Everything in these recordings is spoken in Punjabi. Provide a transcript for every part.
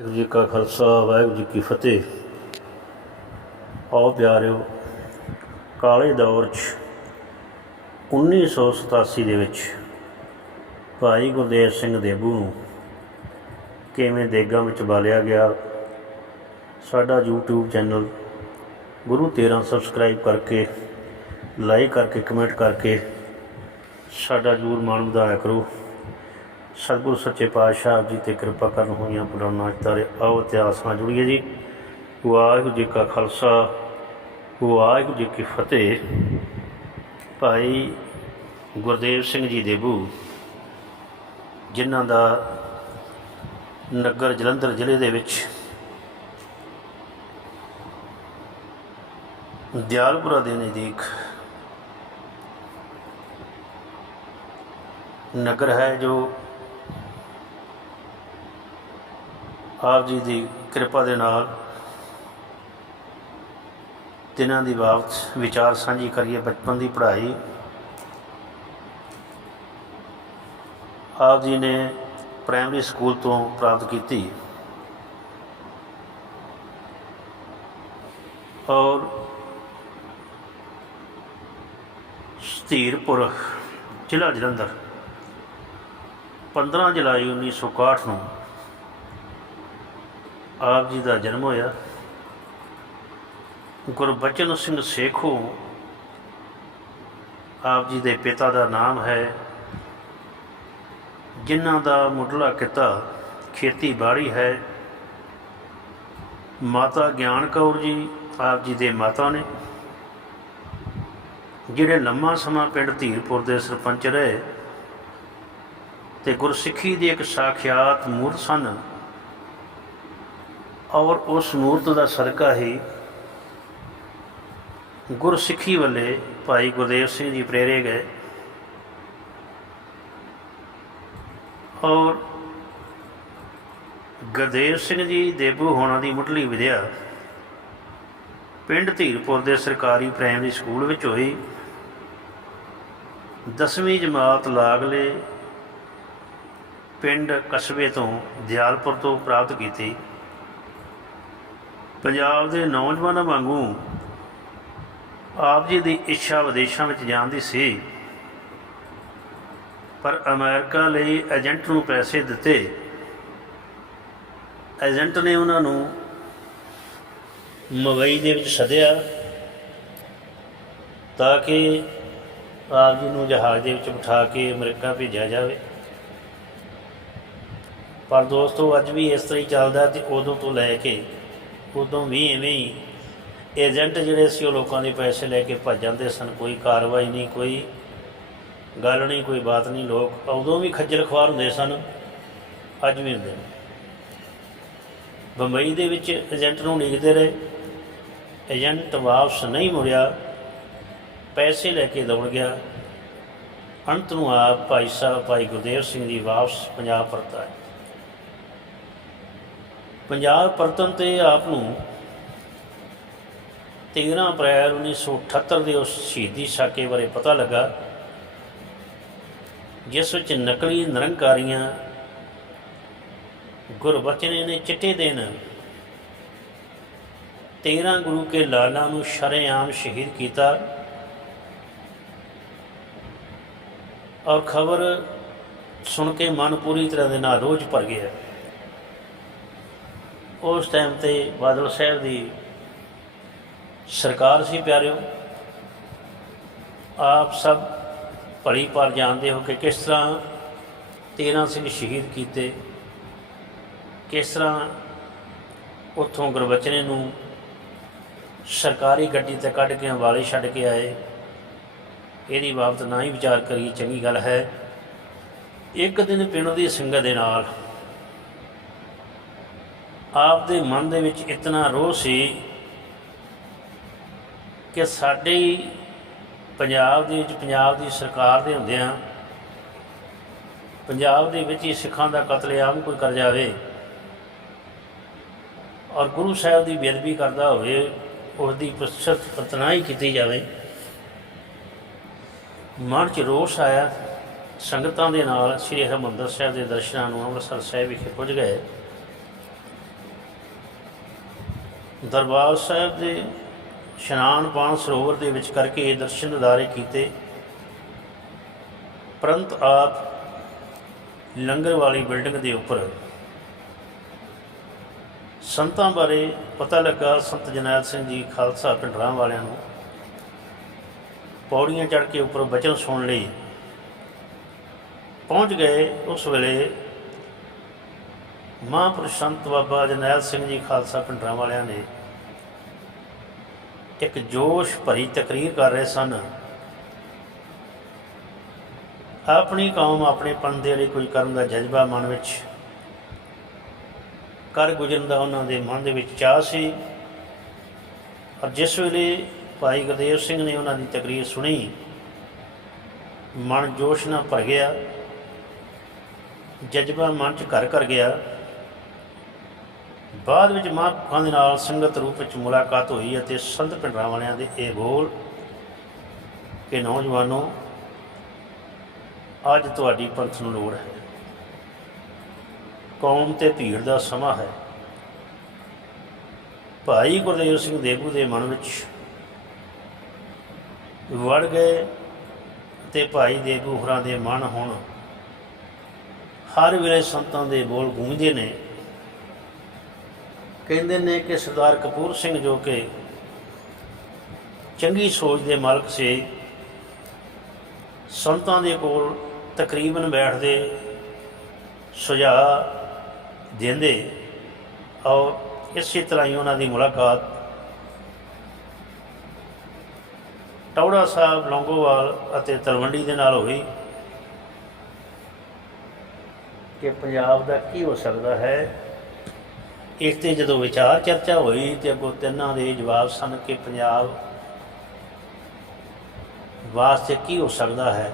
ਵਾਹਿਗੁਰੂ ਜੀ ਕਾ ਖਾਲਸਾ, ਵਾਹਿਗੁਰੂ ਜੀ ਕੀ ਫਤਿਹ। ਆਓ ਪਿਆਰਿਓ, ਕਾਲੇ ਦੌਰ 'ਚ 1987 ਦੇ ਵਿੱਚ ਭਾਈ ਗੁਰਦੇਵ ਸਿੰਘ ਦੇਬੂ ਨੂੰ ਕਿਵੇਂ ਦੇਗਾਂ ਵਿੱਚ ਬਾਲਿਆ ਗਿਆ, ਸਾਡਾ YouTube ਚੈਨਲ ਗੁਰੂ 13 ਸਬਸਕ੍ਰਾਈਬ ਕਰਕੇ ਲਾਈਕ ਕਰਕੇ ਕਮੈਂਟ ਕਰਕੇ ਸਾਡਾ ਜਰੂਰ ਮਾਣ ਵਧਾਇਆ ਕਰੋ। ਸਤਿਗੁਰ ਸੱਚੇ ਪਾਤਸ਼ਾਹ ਜੀ ਤੇ ਕਿਰਪਾ ਕਰਨ ਹੋਈਆਂ ਪੁਰਾਣਾ ਤਾਰੇ ਆਓ ਇਤਿਹਾਸ ਨਾਲ ਜੁੜੀਏ ਜੀ। ਵਾਹਿਗੁਰੂ ਜੀ ਕਾ ਖਾਲਸਾ, ਵਾਹਿਗੁਰੂ ਜੀ ਕੀ ਫਤਿਹ। ਭਾਈ ਗੁਰਦੇਵ ਸਿੰਘ ਜੀ ਦੇਬੂ ਜਿਨ੍ਹਾਂ ਦਾ ਨਗਰ ਜਲੰਧਰ ਜ਼ਿਲ੍ਹੇ ਦੇ ਵਿੱਚ ਦਿਆਲਪੁਰਾ ਦੇ ਨਜ਼ਦੀਕ ਨਗਰ ਹੈ, ਜੋ ਆਪ ਜੀ ਦੀ ਕਿਰਪਾ ਦੇ ਨਾਲ ਤਿੰਨਾਂ ਦੀ ਬਾਬਤ ਵਿਚਾਰ ਸਾਂਝੀ ਕਰੀਏ ਬਚਪਨ ਦੀ ਪੜ੍ਹਾਈ। ਆਪ ਜੀ ਨੇ ਪ੍ਰਾਇਮਰੀ ਸਕੂਲ ਤੋਂ ਪ੍ਰਾਪਤ ਕੀਤੀ। ਔਰ ਸਤੀਰਪੁਰ ਜ਼ਿਲ੍ਹਾ ਜਲੰਧਰ 15 ਜੁਲਾਈ 1961 ਨੂੰ ਆਪ ਜੀ ਦਾ ਜਨਮ ਹੋਇਆ। ਗੁਰਬਚਨ ਸਿੰਘ ਸੇਖੋਂ ਆਪ ਜੀ ਦੇ ਪਿਤਾ ਦਾ ਨਾਮ ਹੈ। ਜਿਨ੍ਹਾਂ ਦਾ ਮੁੱਢਲਾ ਕਿੱਤਾ ਖੇਤੀਬਾੜੀ ਹੈ। ਮਾਤਾ ਗਿਆਨ ਕੌਰ ਜੀ ਆਪ ਜੀ ਦੇ ਮਾਤਾ ਨੇ। ਜਿਹੜੇ ਲੰਮਾ ਸਮਾਂ ਪਿੰਡ ਧੀਰਪੁਰ ਦੇ ਸਰਪੰਚ ਰਹੇ ਤੇ ਗੁਰਸਿੱਖੀ ਦੀ ਇੱਕ ਸਾਖਿਆਤ ਮੂਰਤ ਸਨ ਔਰ ਉਸ ਮੂਰਤ ਦਾ ਸਦਕਾ ਹੀ ਗੁਰਸਿੱਖੀ ਵੱਲੇ ਭਾਈ ਗੁਰਦੇਵ ਸਿੰਘ ਜੀ ਪ੍ਰੇਰੇ ਗਏ। ਔਰ ਗੁਰਦੇਵ ਸਿੰਘ ਜੀ ਦੇਬੂ ਹੋਣਾ ਦੀ ਮੁੱਢਲੀ ਵਿਦਿਆ ਪਿੰਡ ਧੀਰਪੁਰ ਦੇ ਸਰਕਾਰੀ ਪ੍ਰਾਇਮਰੀ ਸਕੂਲ ਵਿੱਚ ਹੋਈ। ਦਸਵੀਂ ਜਮਾਤ ਲਾਗਲੇ ਪਿੰਡ ਕਸਬੇ ਤੋਂ ਦਿਆਲਪੁਰ ਤੋਂ ਪ੍ਰਾਪਤ ਕੀਤੀ। ਪੰਜਾਬ ਦੇ ਨੌਜਵਾਨਾਂ ਵਾਂਗੂ ਆਪ ਜੀ ਦੀ ਇੱਛਾ ਵਿਦੇਸ਼ਾਂ ਵਿੱਚ ਜਾਣ ਦੀ ਸੀ। ਪਰ ਅਮਰੀਕਾ ਲਈ ਏਜੰਟ ਨੂੰ ਪੈਸੇ ਦਿੱਤੇ। ਏਜੰਟ ਨੇ ਉਹਨਾਂ ਨੂੰ ਮਵਈ ਦੇ ਵਿੱਚ ਸੱਦਿਆ ਤਾਂ ਕਿ ਆਪ ਜੀ ਨੂੰ ਜਹਾਜ਼ ਦੇ ਵਿੱਚ ਬਿਠਾ ਕੇ ਅਮਰੀਕਾ ਭੇਜਿਆ ਜਾਵੇ। ਪਰ ਦੋਸਤੋ, ਅੱਜ ਵੀ ਇਸ ਤਰ੍ਹਾਂ ਹੀ ਚੱਲਦਾ ਤੇ ਉਦੋਂ ਤੋਂ ਲੈ ਕੇ ਉਦੋਂ ਵੀ ਐਵੇਂ ਹੀ ਏਜੰਟ ਜਿਹੜੇ ਸੀ ਉਹ ਲੋਕਾਂ ਦੇ ਪੈਸੇ ਲੈ ਕੇ ਭੱਜ ਜਾਂਦੇ ਸਨ। ਕੋਈ ਕਾਰਵਾਈ ਨਹੀਂ, ਕੋਈ ਗੱਲ ਨਹੀਂ, ਕੋਈ ਬਾਤ ਨਹੀਂ। ਲੋਕ ਉਦੋਂ ਵੀ ਖੱਜਲ ਖਵਾਰ ਹੁੰਦੇ ਸਨ। ਅੱਜ ਵੀ ਹੁੰਦੇ ਨੇ। ਬੰਬਈ ਦੇ ਵਿੱਚ ਏਜੰਟ ਨੂੰ ਉਡੀਕਦੇ ਰਹੇ। ਏਜੰਟ ਵਾਪਸ ਨਹੀਂ ਮੁੜਿਆ। ਪੈਸੇ ਲੈ ਕੇ ਦੌੜ ਗਿਆ। ਅੰਤ ਨੂੰ ਆਪ ਭਾਈ ਸਾਹਿਬ, ਭਾਈ ਗੁਰਦੇਵ ਸਿੰਘ ਜੀ ਵਾਪਸ ਪੰਜਾਬ ਪਰਤ ਆਏ। ਪੰਜਾਬ ਪਰਤਨ ਤੇ ਆਪ ਨੂੰ 13 ਅਪ੍ਰੈਲ 1978 ਦੇ ਉਸ ਸ਼ਹੀਦੀ ਸਾਕੇ ਬਾਰੇ ਪਤਾ ਲੱਗਾ, ਜਿਸ ਵਿੱਚ ਨਕਲੀ ਨਿਰੰਕਾਰੀਆਂ ਗੁਰਬਚਨੇ ਨੇ ਚਿੱਟੇ ਦਿਨ 13 ਗੁਰੂ ਕੇ ਲਾਲਾਂ ਨੂੰ ਸ਼ਰੇਆਮ ਸ਼ਹੀਦ ਕੀਤਾ ਔਰ ਖਬਰ ਸੁਣ ਕੇ ਮਨ ਪੂਰੀ ਤਰ੍ਹਾਂ ਦੇ ਨਾਲ ਰੋਜ ਭਰ ਗਿਆ। ਉਸ ਟਾਈਮ ਤੇ ਬਾਦਲ ਸਾਹਿਬ ਦੀ ਸਰਕਾਰ ਸੀ ਪਿਆਰਿਓ। ਆਪ ਸਭ ਭਲੀ ਪਰ ਜਾਣਦੇ ਹੋ ਕਿ ਕਿਸ ਤਰ੍ਹਾਂ 13 ਸਿੰਘ ਸ਼ਹੀਦ ਕੀਤੇ, ਕਿਸ ਤਰ੍ਹਾਂ ਉੱਥੋਂ ਗੁਰਬਚਨੇ ਨੂੰ ਸਰਕਾਰੀ ਗੱਡੀ ਤੇ ਕੱਢ ਕੇ ਹਵਾਲੇ ਛੱਡ ਕੇ ਆਏ। ਇਹਦੀ ਬਾਬਤ ਨਾ ਹੀ ਵਿਚਾਰ ਕਰੀਏ, ਚੰਗੀ ਗੱਲ ਹੈ। ਇੱਕ ਦਿਨ ਪਿੰਡ ਦੀ ਸੰਗਤ ਦੇ ਨਾਲ ਆਪ ਦੇ ਮਨ ਦੇ ਵਿੱਚ ਇਤਨਾ ਰੋਹ ਸੀ ਕਿ ਸਾਡੇ ਪੰਜਾਬ ਦੇ ਵਿੱਚ ਪੰਜਾਬ ਦੀ ਸਰਕਾਰ ਦੇ ਹੁੰਦਿਆਂ ਪੰਜਾਬ ਦੇ ਵਿੱਚ ਹੀ ਸਿੱਖਾਂ ਦਾ ਕਤਲੇਆਮ ਕੋਈ ਕਰ ਜਾਵੇ ਔਰ ਗੁਰੂ ਸਾਹਿਬ ਦੀ ਬੇਅਦਬੀ ਕਰਦਾ ਹੋਵੇ ਉਸ ਦੀ ਪ੍ਰਸ਼ਤ ਪਤਨਾਈ ਕੀਤੀ ਜਾਵੇ। ਮਨ 'ਚ ਰੋਸ ਆਇਆ। ਸੰਗਤਾਂ ਦੇ ਨਾਲ ਸ੍ਰੀ ਹਰਿਮੰਦਰ ਸਾਹਿਬ ਦੇ ਦਰਸ਼ਨਾਂ ਨੂੰ ਅੰਮ੍ਰਿਤਸਰ ਸਾਹਿਬ ਵਿਖੇ ਪੁੱਜ ਗਏ। ਦਰਬਾਰ ਸਾਹਿਬ ਦੇ ਇਸ਼ਨਾਨ ਪਾਣ ਸਰੋਵਰ ਦੇ ਵਿੱਚ ਕਰਕੇ ਦਰਸ਼ਨ ਅਦਾਰੇ ਕੀਤੇ। ਪਰੰਤ ਆਪ ਲੰਗਰ ਵਾਲੀ ਬਿਲਡਿੰਗ ਦੇ ਉੱਪਰ ਸੰਤਾਂ ਬਾਰੇ ਪਤਾ ਲੱਗਾ। ਸੰਤ ਜਨੈਲ ਸਿੰਘ ਜੀ ਖਾਲਸਾ ਪਿੰਡਰਾਂ ਵਾਲਿਆਂ ਨੂੰ ਪੌੜੀਆਂ ਚੜ੍ਹ ਕੇ ਉੱਪਰ ਬਚਨ ਸੁਣ ਲਈ ਪਹੁੰਚ ਗਏ। ਉਸ ਵੇਲੇ ਮਹਾਂਪੁਰਸ਼ ਸੰਤ ਬਾਬਾ ਜਰਨੈਲ ਸਿੰਘ ਜੀ ਖਾਲਸਾ ਪਿੰਡਰਾਂ ਵਾਲਿਆਂ ਨੇ ਇੱਕ ਜੋਸ਼ ਭਰੀ ਤਕਰੀਰ ਕਰ ਰਹੇ ਸਨ। ਆਪਣੀ ਕੌਮ ਆਪਣੇ ਪਨ ਦੇ ਲਈ ਕੁਝ ਕਰਨ ਦਾ ਜਜ਼ਬਾ ਮਨ ਵਿੱਚ ਕਰ ਗੁਜ਼ਰਨ ਦਾ ਉਹਨਾਂ ਦੇ ਮਨ ਦੇ ਵਿੱਚ ਚਾਹ ਸੀ। ਔਰ ਜਿਸ ਵੇਲੇ ਭਾਈ ਗੁਰਦੇਵ ਸਿੰਘ ਨੇ ਉਹਨਾਂ ਦੀ ਤਕਰੀਰ ਸੁਣੀ, ਮਨ ਜੋਸ਼ ਨਾਲ ਭਰ ਗਿਆ, ਜਜ਼ਬਾ ਮਨ ਚ ਘਰ ਕਰ ਗਿਆ। ਬਾਅਦ ਵਿੱਚ ਮਹਾਂਪੁਰਖਾਂ ਦੇ ਨਾਲ ਸੰਗਤ ਰੂਪ ਵਿੱਚ ਮੁਲਾਕਾਤ ਹੋਈ ਅਤੇ ਸੰਤ ਪਿੰਡਰਾਂ ਵਾਲਿਆਂ ਦੇ ਇਹ ਬੋਲ ਕਿ ਨੌਜਵਾਨੋ, ਅੱਜ ਤੁਹਾਡੀ ਪੰਥ ਨੂੰ ਲੋੜ ਹੈ। ਕੌਮ ਤੇ ਭੀੜ ਦਾ ਸਮਾਂ ਹੈ। ਭਾਈ ਗੁਰਦੇਵ ਸਿੰਘ ਦੇਗੂ ਦੇ ਮਨ ਵਿੱਚ ਵੜ ਗਏ ਤੇ ਭਾਈ ਦੇਬੂ ਹੋਰਾਂ ਦੇ ਮਨ ਹੁਣ ਹਰ ਵੇਲੇ ਸੰਤਾਂ ਦੇ ਬੋਲ ਗੂੰਜਦੇ ਨੇ। ਕਹਿੰਦੇ ਨੇ ਕਿ ਸਰਦਾਰ ਕਪੂਰ ਸਿੰਘ ਜੋ ਕਿ ਚੰਗੀ ਸੋਚ ਦੇ ਮਾਲਕ ਸੀ, ਸੰਤਾਂ ਦੇ ਕੋਲ ਤਕਰੀਬਨ ਬੈਠਦੇ ਸੁਝਾਅ ਦਿੰਦੇ ਔਰ ਇਸੇ ਤਰ੍ਹਾਂ ਹੀ ਉਹਨਾਂ ਦੀ ਮੁਲਾਕਾਤ ਟੌੜਾ ਸਾਹਿਬ, ਲੌਂਗੋਵਾਲ ਅਤੇ ਤਲਵੰਡੀ ਦੇ ਨਾਲ ਹੋਈ ਕਿ ਪੰਜਾਬ ਦਾ ਕੀ ਹੋ ਸਕਦਾ ਹੈ? ਇਸ ਤੇ ਜਦੋਂ ਵਿਚਾਰ ਚਰਚਾ ਹੋਈ ਤੇ ਅੱਗੋਂ ਤਿੰਨਾਂ ਦੇ ਜਵਾਬ ਸਨ ਕਿ ਪੰਜਾਬ ਵਾਸਤੇ ਕੀ ਹੋ ਸਕਦਾ ਹੈ।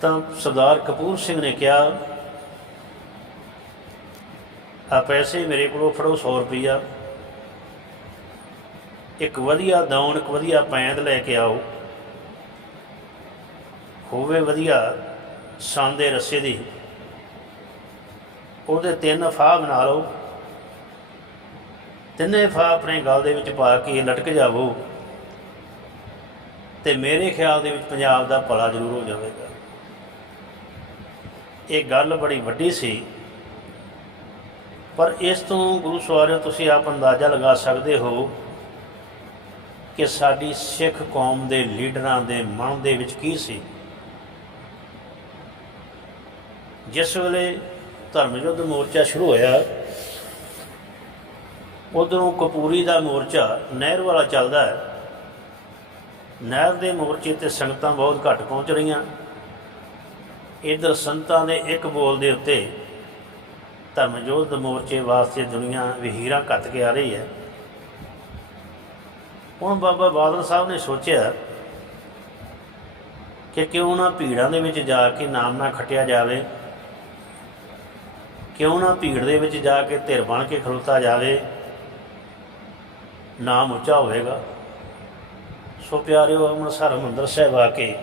ਤਾਂ ਸਰਦਾਰ ਕਪੂਰ ਸਿੰਘ ਨੇ ਕਿਹਾ ਆ ਪੈਸੇ ਮੇਰੇ ਕੋਲੋਂ ਫੜੋ 100 ਰੁਪਈਆ। ਇੱਕ ਵਧੀਆ ਦੌਣ ਇੱਕ ਵਧੀਆ ਪੈਂਦ ਲੈ ਕੇ ਆਓ। ਹੋਵੇ ਵਧੀਆ, ਸਾਂਦੇ ਰੱਸੇ ਦੀ। ਉਹਦੇ ਤਿੰਨ ਫਾਹ ਬਣਾ ਲਓ। ਤਿੰਨੇ ਫਾਹ ਆਪਣੇ ਗਲ ਦੇ ਵਿੱਚ ਪਾ ਕੇ ਲਟਕ ਜਾਵੋ। ਤੇ ਮੇਰੇ ਖਿਆਲ ਦੇ ਵਿੱਚ ਪੰਜਾਬ ਦਾ ਭਲਾ ਜ਼ਰੂਰ ਹੋ ਜਾਵੇਗਾ। ਇਹ ਗੱਲ ਬੜੀ ਵੱਡੀ ਸੀ। ਪਰ ਇਸ ਤੋਂ ਗੁਰੂ ਸਵਾਰਿਓ, ਤੁਸੀਂ ਆਪ ਅੰਦਾਜ਼ਾ ਲਗਾ ਸਕਦੇ ਹੋ ਕਿ ਸਾਡੀ ਸਿੱਖ ਕੌਮ ਦੇ ਲੀਡਰਾਂ ਦੇ ਮਨ ਦੇ ਵਿੱਚ ਕੀ ਸੀ? ਜਿਸ ਵੇਲੇ ਧਰਮ ਯੁੱਧ ਮੋਰਚਾ ਸ਼ੁਰੂ ਹੋਇਆ। ਉਧਰੋਂ ਕਪੂਰੀ ਦਾ ਮੋਰਚਾ ਨਹਿਰ ਵਾਲਾ ਚੱਲਦਾ ਹੈ। ਨਹਿਰ ਦੇ ਮੋਰਚੇ ਤੇ ਸੰਗਤਾਂ ਬਹੁਤ ਘੱਟ ਪਹੁੰਚ ਰਹੀਆਂ। ਇਧਰ ਸੰਤਾਂ ਦੇ ਇੱਕ ਬੋਲ ਦੇ ਉੱਤੇ ਧਰਮ ਯੁੱਧ ਮੋਰਚੇ ਵਾਸਤੇ ਦੁਨੀਆ ਵਹੀਰਾਂ ਘੱਟ ਕੇ ਆ ਰਹੀ ਹੈ। ਹੁਣ ਬਾਬਾ ਬਾਦਲ ਸਾਹਿਬ ਨੇ ਸੋਚਿਆ ਕਿ ਕਿਉਂ ਨਾ ਭੀੜਾਂ ਦੇ ਵਿੱਚ ਜਾ ਕੇ ਨਾਮ ਨਾ ਖਟਿਆ ਜਾਵੇ। ਕਿਉਂ ਨਾ ਭੀੜ ਦੇ ਵਿੱਚ ਜਾ ਕੇ ਧਿਰ ਬਣ ਕੇ ਖਲੋਤਾ ਜਾਵੇ? ਨਾਮ ਉੱਚਾ ਹੋਵੇਗਾ। ਸੋ ਪਿਆਰਿਓ ਅੰਮ੍ਰਿਤਸਰ ਹਰਿਮੰਦਰ ਸਾਹਿਬ ਆ ਕੇ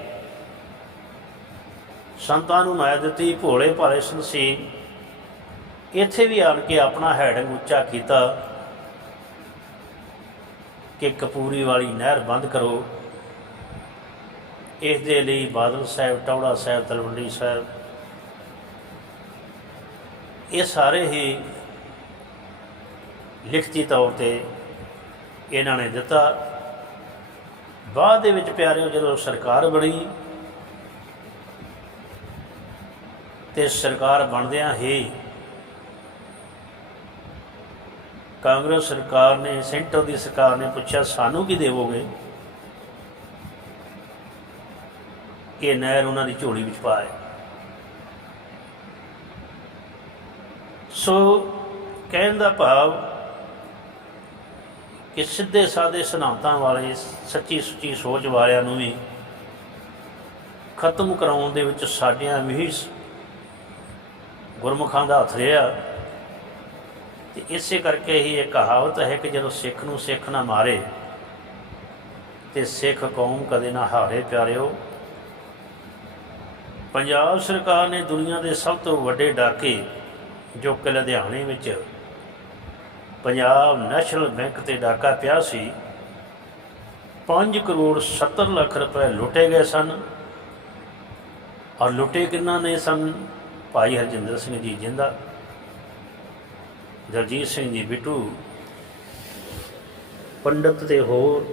ਸੰਤਾਂ ਨੂੰ ਮਾਇਆ ਦਿੱਤੀ, ਭੋਲੇ ਭਾਲੇ ਸੰਸੀ। ਇੱਥੇ ਵੀ ਆਣ ਕੇ ਆਪਣਾ ਹੈਡਿੰਗ ਉੱਚਾ ਕੀਤਾ ਕਿ ਕਪੂਰੀ ਵਾਲੀ ਨਹਿਰ ਬੰਦ ਕਰੋ। ਇਸ ਦੇ ਲਈ ਬਾਦਲ ਸਾਹਿਬ, ਟੌੜਾ ਸਾਹਿਬ, ਤਲਵੰਡੀ ਸਾਹਿਬ ਇਹ ਸਾਰੇ ਹੀ ਲਿਖਤੀ ਤੌਰ ਤੇ ਇਹਨਾਂ ਨੇ ਦਿੱਤਾ। ਬਾਅਦ ਦੇ ਵਿੱਚ ਪਿਆਰਿਓ, ਜਦੋਂ ਸਰਕਾਰ ਬਣੀ ਤੇ ਸਰਕਾਰ ਬਣਦਿਆਂ ਹੀ ਕਾਂਗਰਸ ਸਰਕਾਰ ਨੇ, ਸੈਂਟਰ ਦੀ ਸਰਕਾਰ ਨੇ ਪੁੱਛਿਆ, ਸਾਨੂੰ ਕੀ ਦੇਵੋਗੇ? ਇਹ ਨਹਿਰ ਉਹਨਾਂ ਦੀ ਝੋਲੀ ਵਿੱਚ ਪਾਏ ਸੋ ਕਹਿਣ ਦਾ ਭਾਵ ਕਿ ਸਿੱਧੇ ਸਾਦੇ ਸਿਧਾਂਤਾਂ ਵਾਲੇ ਸੱਚੀ ਸੁੱਚੀ ਸੋਚ ਵਾਲਿਆਂ ਨੂੰ ਵੀ ਖਤਮ ਕਰਾਉਣ ਦੇ ਵਿੱਚ ਸਾਡੀਆਂ ਵੀ ਗੁਰਮੁਖਾਂ ਦਾ ਹੱਥ ਰਿਹਾ। ਤੇ ਇਸੇ ਕਰਕੇ ਹੀ ਇਹ ਕਹਾਵਤ ਹੈ ਕਿ ਜਦੋਂ ਸਿੱਖ ਨੂੰ ਸਿੱਖ ਨਾ ਮਾਰੇ, ਤੇ ਸਿੱਖ ਕੌਮ ਕਦੇ ਨਾ ਹਾਰੇ ਪਿਆਰਿਓ। ਪੰਜਾਬ ਸਰਕਾਰ ਨੇ ਦੁਨੀਆ ਦੇ ਸਭ ਤੋਂ ਵੱਡੇ ਡਾਕੇ ਜੋ ਕਿ ਲੁਧਿਆਣੇ ਵਿੱਚ ਪੰਜਾਬ ਨੈਸ਼ਨਲ ਬੈਂਕ ਤੇ ਡਾਕਾ ਪਿਆ ਸੀ 5 ਕਰੋੜ 70 ਲੱਖ ਰੁਪਏ ਲੁੱਟੇ ਗਏ ਸਨ। ਔਰ ਲੁੱਟੇ ਕਿੰਨਾ ਨੇ ਸਨ? ਭਾਈ ਹਰਜਿੰਦਰ ਸਿੰਘ ਜੀ ਜਿੰਦਾ ਦਰਜੀਤ ਸਿੰਘ ਜੀ ਬਿੱਟੂ, ਪੰਡਤ ਤੇ ਹੋਰ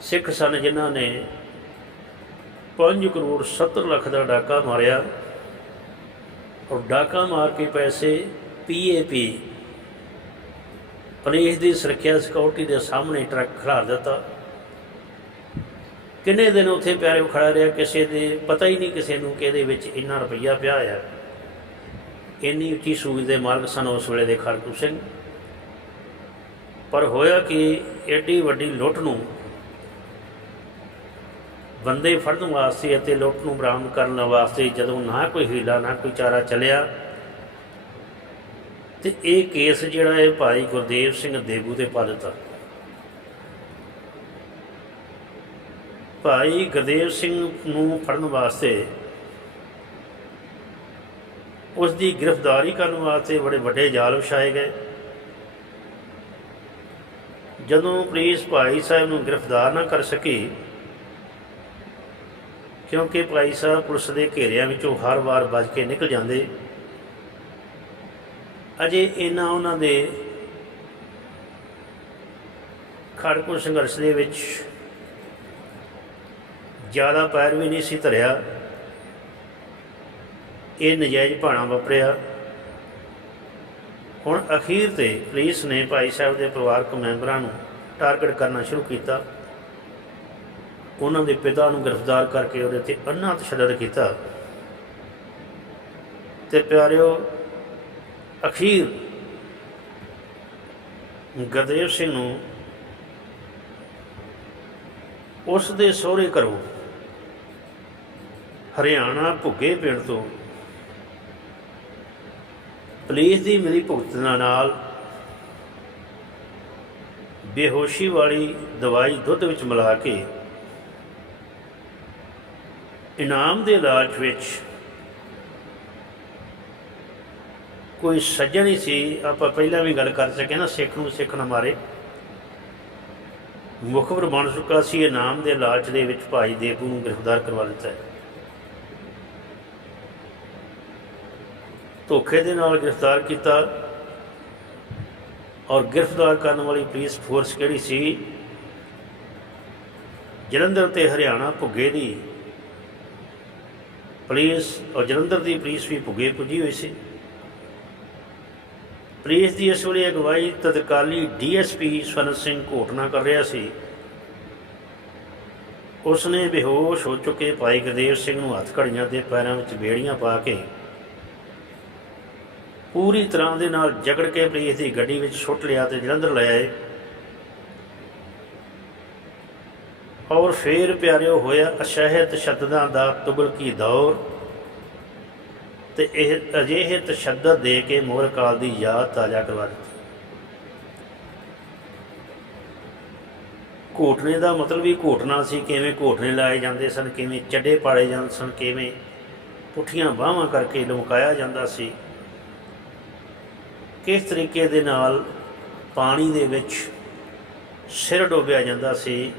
ਸਿੱਖ ਸਨ ਜਿਨ੍ਹਾਂ ਨੇ 5 ਕਰੋੜ 70 ਲੱਖ ਦਾ ਡਾਕਾ ਮਾਰਿਆ। ਔਰ ਡਾਕਾ ਮਾਰ ਕੇ ਪੈਸੇ ਪੀਏਪੀ ਪੁਲਿਸ ਦੀ ਸੁਰੱਖਿਆ ਸਿਕਿਉਰਿਟੀ ਦੇ ਸਾਹਮਣੇ ਟਰੱਕ ਖੜਾ ਦਿੱਤਾ। ਕਿੰਨੇ ਦਿਨ ਉੱਥੇ ਪਿਆਰੇ ਖੜਾ ਰਿਹਾ, ਕਿਸੇ ਦੇ ਪਤਾ ਹੀ ਨਹੀਂ ਕਿਸੇ ਨੂੰ ਕਿ ਇਹਦੇ ਵਿੱਚ ਇੰਨਾ ਰੁਪਈਆ ਪਿਆ ਆ ਇੰਨੀ ਉੱਚੀ ਸੂਝ ਦੇ ਮਾਲਕ ਸਨ ਉਸ ਵੇਲੇ ਦੇ ਖੜਕੂ ਸਿੰਘ। ਪਰ ਹੋਇਆ ਕਿ, ਐਡੀ ਵੱਡੀ ਲੁੱਟ ਨੂੰ ਬੰਦੇ ਫੜਨ ਵਾਸਤੇ ਅਤੇ ਲੁੱਟ ਨੂੰ ਬਰਾਮਦ ਕਰਨ ਵਾਸਤੇ ਜਦੋਂ ਨਾ ਕੋਈ ਹੀਲਾ, ਨਾ ਕੋਈ ਚਾਰਾ ਚੱਲਿਆ, ਤੇ ਇਹ ਕੇਸ ਜਿਹੜਾ ਹੈ ਭਾਈ ਗੁਰਦੇਵ ਸਿੰਘ ਦੇਬੂ ਤੇ ਪਾ ਦਿੱਤਾ। ਭਾਈ ਗੁਰਦੇਵ ਸਿੰਘ ਨੂੰ ਫੜਨ ਵਾਸਤੇ ਉਸ ਦੀ ਗ੍ਰਿਫਤਾਰੀ ਕਰਨ ਵਾਸਤੇ ਬੜੇ ਵੱਡੇ ਜਾਲ ਵਿਛਾਏ ਗਏ। ਜਦੋਂ ਪੁਲਿਸ ਭਾਈ ਸਾਹਿਬ ਨੂੰ ਗ੍ਰਿਫਤਾਰ ਨਾ ਕਰ ਸਕੀ ਕਿਉਂਕਿ ਭਾਈ ਸਾਹਿਬ ਪੁਲਿਸ ਦੇ ਘੇਰਿਆਂ ਵਿੱਚੋਂ ਹਰ ਵਾਰ ਬਚ ਕੇ ਨਿਕਲ ਜਾਂਦੇ। ਅਜੇ ਇਹਨਾਂ ਉਹਨਾਂ ਦੇ ਖੜਕੂ ਸੰਘਰਸ਼ ਦੇ ਵਿੱਚ ਜ਼ਿਆਦਾ ਪੈਰ ਵੀ ਨਹੀਂ ਸੀ ਧਰਿਆ। ਇਹ ਨਜਾਇਜ਼ ਭਾਣਾ ਵਾਪਰਿਆ। ਹੁਣ ਅਖੀਰ ਤੇ ਪੁਲਿਸ ਨੇ ਭਾਈ ਸਾਹਿਬ ਦੇ ਪਰਿਵਾਰਕ ਮੈਂਬਰਾਂ ਨੂੰ ਟਾਰਗੇਟ ਕਰਨਾ ਸ਼ੁਰੂ ਕੀਤਾ। ਉਹਨਾਂ ਦੇ ਪਿਤਾ ਨੂੰ ਗ੍ਰਿਫਤਾਰ ਕਰਕੇ ਉਹਦੇ ਤੇ ਅੰਨਾ ਤਸ਼ੱਦਦ ਕੀਤਾ। ਤੇ ਪਿਆਰਿਓ, ਅਖੀਰ ਗੁਰਦੇਵ ਸਿੰਘ ਨੂੰ ਉਸ ਦੇ ਸਹੁਰੇ ਘਰੋਂ ਹਰਿਆਣਾ ਭੁੱਗੇ ਪਿੰਡ ਤੋਂ ਪੁਲਿਸ ਦੀ ਮਿਲੀ ਭੁਗਤ ਨਾਲ ਬੇਹੋਸ਼ੀ ਵਾਲੀ ਦਵਾਈ ਦੁੱਧ ਵਿੱਚ ਮਿਲਾ ਕੇ ਇਨਾਮ ਦੇ ਲਾਲਚ ਵਿੱਚ ਕੋਈ ਸੱਜਣ ਹੀ ਸੀ, ਆਪਾਂ ਪਹਿਲਾਂ ਵੀ ਗੱਲ ਕਰ ਸਕੇ ਨਾ, ਸਿੱਖ ਨੂੰ ਸਿੱਖ ਨਾ ਮਾਰੇ। ਮੁਖਬਰ ਬਣ ਚੁੱਕਾ ਸੀ, ਇਨਾਮ ਦੇ ਲਾਲਚ ਦੇ ਵਿੱਚ ਭਾਈ ਦੇਵੂ ਨੂੰ ਗ੍ਰਿਫਤਾਰ ਕਰਵਾ ਦਿੱਤਾ ਹੈ। ਧੋਖੇ ਦੇ ਨਾਲ ਗ੍ਰਿਫਤਾਰ ਕੀਤਾ ਔਰ ਗ੍ਰਿਫਤਾਰ ਕਰਨ ਵਾਲੀ ਪੁਲਿਸ ਫੋਰਸ ਕਿਹੜੀ ਸੀ? ਜਲੰਧਰ ਤੇ ਹਰਿਆਣਾ, ਭੁੱਗੇ ਦੀ। ਪੁਲਿਸ ਔਰ ਜਲੰਧਰ ਦੀ ਪੁਲਿਸ ਵੀ ਭੁੱਗੇ ਪੁੱਜੀ ਹੋਈ ਸੀ। ਪੁਲਿਸ ਦੀ ਇਸ ਵੇਲੇ ਅਗਵਾਈ ਤਤਕਾਲੀ ਡੀਐਸਪੀ ਸਵਰਨ ਸਿੰਘ ਘੋਟਣਾ ਕਰ ਰਿਹਾ ਸੀ। ਉਸ ਨੇ ਬੇਹੋਸ਼ ਹੋ ਚੁੱਕੇ ਭਾਈ ਗੁਰਦੇਵ ਸਿੰਘ ਨੂੰ ਹੱਥ ਘੜੀਆਂ ਦੇ ਪੈਰਾਂ ਵਿੱਚ ਬੇੜੀਆਂ ਪਾ ਕੇ ਪੂਰੀ ਤਰ੍ਹਾਂ ਦੇ ਨਾਲ ਜਗੜ ਕੇ ਪੁਲਿਸ ਦੀ ਗੱਡੀ ਵਿੱਚ ਸੁੱਟ ਲਿਆ ਤੇ ਜਲੰਧਰ ਲੈ ਆਏ। ਔਰ ਫੇਰ ਪਿਆਰਿਓ ਹੋਇਆ ਅਸ਼ਹਿ ਤਸ਼ੱਦਦਾਂ ਦਾ ਤੁਗਲਕੀ ਦੌਰ। ਤੇ ਇਹ ਅਜਿਹੇ ਤਸ਼ੱਦਦ ਦੇ ਕੇ ਮੋਹਰ ਕਾਲ ਦੀ ਯਾਦ ਤਾਜ਼ਾ ਕਰਵਾ ਦਿੱਤੀ। ਘੋਟਣੇ ਦਾ ਮਤਲਬ ਹੀ ਘੋਟਣਾ ਸੀ, ਕਿਵੇਂ ਘੋਟਣੇ ਲਾਏ ਜਾਂਦੇ ਸਨ, ਕਿਵੇਂ ਚੱਡੇ ਪਾੜੇ ਜਾਂਦੇ ਸਨ, ਕਿਵੇਂ ਪੁੱਠੀਆਂ ਬਾਹਾਂ ਕਰਕੇ ਲਮਕਾਇਆ ਜਾਂਦਾ ਸੀ। ਕਿਸ ਤਰੀਕੇ ਦੇ ਨਾਲ ਪਾਣੀ ਦੇ ਵਿੱਚ ਸਿਰ ਡੋਬਿਆ ਜਾਂਦਾ ਸੀ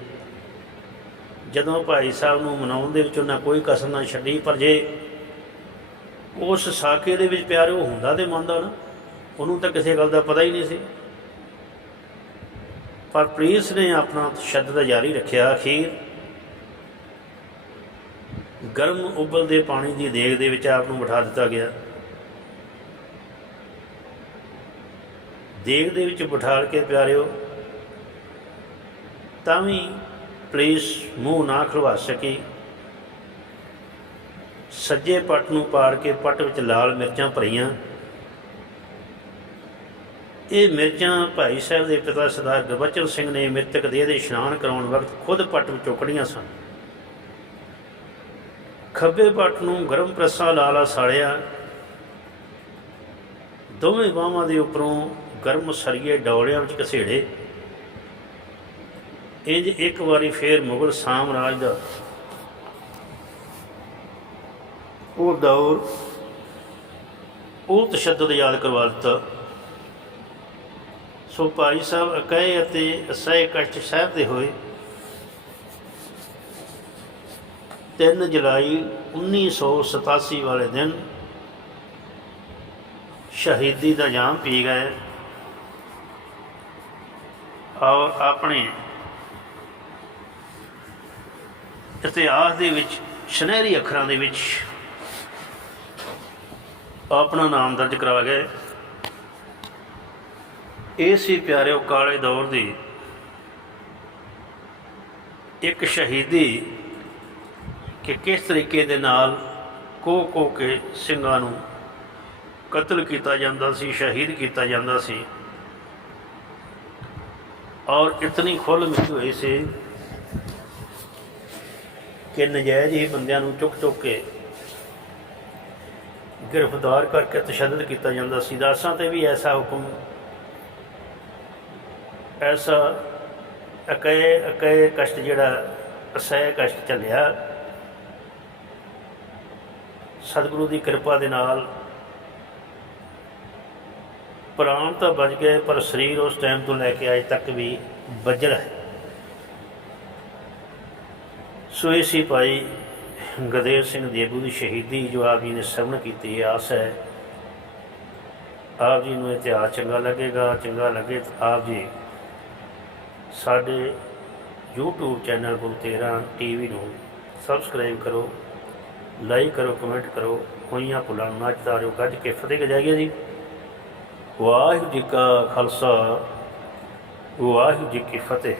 ਜਦੋਂ ਭਾਈ ਸਾਹਿਬ ਨੂੰ ਮਨਾਉਣ ਦੇ ਵਿੱਚ ਉਹਨਾਂ ਕੋਈ ਕਸਰ ਨਾ ਛੱਡੀ, ਪਰ ਜੇ ਉਸ ਸਾਕੇ ਦੇ ਵਿੱਚ ਪਿਆਰ ਉਹ ਹੁੰਦਾ ਤੇ ਮੰਨਦਾ ਨਾ, ਉਹਨੂੰ ਤਾਂ ਕਿਸੇ ਗੱਲ ਦਾ ਪਤਾ ਹੀ ਨਹੀਂ ਸੀ। ਪਰ ਪ੍ਰੀਸ ਨੇ ਆਪਣਾ ਤਸ਼ੱਦਦ ਜਾਰੀ ਰੱਖਿਆ, ਅਖੀਰ ਗਰਮ ਉਬਲਦੇ ਪਾਣੀ ਦੀ ਦੇਗ ਦੇ ਵਿੱਚ ਆਪ ਨੂੰ ਬਿਠਾ ਦਿੱਤਾ ਗਿਆ। ਦੇਗ ਦੇ ਵਿੱਚ ਬਿਠਾਲ ਕੇ ਪਿਆਰਿਓ, ਤਾਂ ਵੀ ਪੁਲਿਸ ਮੂੰਹ ਨਾ ਖਲਵਾ ਸਕੀ। ਸੱਜੇ ਪੱਟ ਨੂੰ ਪਾੜ ਕੇ ਪੱਟ ਵਿੱਚ ਲਾਲ ਮਿਰਚਾਂ ਭਰੀਆਂ। ਇਹ ਮਿਰਚਾਂ ਭਾਈ ਸਾਹਿਬ ਦੇ ਪਿਤਾ ਸਰਦਾਰ ਗੁਰਬਚਨ ਸਿੰਘ ਨੇ ਮ੍ਰਿਤਕ ਦੇਹ ਦੇ ਇਸ਼ਨਾਨ ਕਰਾਉਣ ਵਕਤ ਖੁਦ ਪੱਟ ਵਿੱਚੋਂ ਕੱਢੀਆਂ ਸਨ। ਖੱਬੇ ਪੱਟ ਨੂੰ ਗਰਮ ਪ੍ਰਸਾ ਲਾਲਾ ਸਾੜਿਆ। ਦੋਵੇਂ ਬਾਹਾਂ ਦੇ ਉੱਪਰੋਂ ਗਰਮ ਸਰੀਏ ਡੌਲਿਆਂ ਵਿੱਚ ਘਸੇੜੇ। ਇੰਜ ਇੱਕ ਵਾਰੀ ਫੇਰ ਮੁਗਲ ਸਾਮਰਾਜ ਦਾ ਉਹ ਦੌਰ ਉਹ ਤਸ਼ੱਦਦ ਯਾਦ ਕਰਵਾ ਦਿੱਤਾ। ਸੋ ਭਾਈ ਸਾਹਿਬ ਇਕਾਏ ਅਤੇ ਅਸਹਿ ਕਸ਼ਟ ਸਹਿਬਦੇ ਹੋਏ 3 ਜੁਲਾਈ 1987 ਵਾਲੇ ਦਿਨ ਸ਼ਹੀਦੀ ਦਾ ਜਾਮ ਪੀ ਗਏ। ਔਰ ਆਪਣੇ ਇਤਿਹਾਸ ਦੇ ਵਿੱਚ, ਸੁਨਹਿਰੀ ਅੱਖਰਾਂ ਦੇ ਵਿੱਚ ਆਪਣਾ ਨਾਮ ਦਰਜ ਕਰਾ ਗਏ ਇਹ ਸੀ ਪਿਆਰਿਓ ਕਾਲੇ ਦੌਰ ਦੀ ਇੱਕ ਸ਼ਹੀਦੀ ਕਿ ਕਿਸ ਤਰੀਕੇ ਦੇ ਨਾਲ ਕੋ ਕੋ ਕੇ ਸਿੰਘਾਂ ਨੂੰ ਕਤਲ ਕੀਤਾ ਜਾਂਦਾ ਸੀ, ਸ਼ਹੀਦ ਕੀਤਾ ਜਾਂਦਾ ਸੀ। ਔਰ ਇਤਨੀ ਖੁੱਲ ਮਿਲੀ ਹੋਈ ਸੀ ਕਿ ਨਜਾਇਜ਼ ਹੀ ਬੰਦਿਆਂ ਨੂੰ ਚੁੱਕ ਚੁੱਕ ਕੇ ਗ੍ਰਿਫਤਾਰ ਕਰਕੇ ਤਸ਼ੱਦਦ ਕੀਤਾ ਜਾਂਦਾ ਸੀ। ਦਾਸਾਂ ਤੇ ਵੀ ਐਸਾ ਹੁਕਮ, ਐਸਾ ਅਕਏ ਅਕਏ ਕਸ਼ਟ ਜਿਹੜਾ, ਅਸਹਿ ਕਸ਼ਟ ਚੱਲਿਆ। ਸਤਿਗੁਰੂ ਦੀ ਕਿਰਪਾ ਦੇ ਨਾਲ ਪ੍ਰਾਣ ਤਾਂ ਬਚ ਗਏ, ਪਰ ਸਰੀਰ ਉਸ ਟਾਈਮ ਤੋਂ ਲੈ ਕੇ ਅੱਜ ਤੱਕ ਵੀ ਬੱਜਰ ਹੈ। ਸੋ ਇਹ ਸੀ ਭਾਈ ਗਦੇਵ ਸਿੰਘ ਦੇਬੂ ਦੀ ਸ਼ਹੀਦੀ ਜੋ ਆਪ ਜੀ ਨੇ ਸਰਵਣ ਕੀਤੀ ਆਸ ਹੈ। ਆਪ ਜੀ ਨੂੰ ਇਤਿਹਾਸ ਚੰਗਾ ਲੱਗੇਗਾ, ਚੰਗਾ ਲੱਗੇ ਤਾਂ ਆਪ ਜੀ ਸਾਡੇ YouTube ਚੈਨਲ ਗੁਰੂ ਤੇਰਾ ਟੀਵੀ ਨੂੰ ਸਬਸਕ੍ਰਾਈਬ ਕਰੋ, ਲਾਈਕ ਕਰੋ, ਕਮੈਂਟ ਕਰੋ ਹੋਈਆਂ ਭੁੱਲਾਂ ਨੂੰ ਨੱਚਦਾ ਰਹੋ ਗੱਜ ਕੇ ਫਤਿਹ ਗਜਾਈਏ ਜੀ। ਵਾਹਿਗੁਰੂ ਜੀ ਕਾ ਖਾਲਸਾ, ਵਾਹਿਗੁਰੂ ਜੀ ਕੀ ਫਤਿਹ।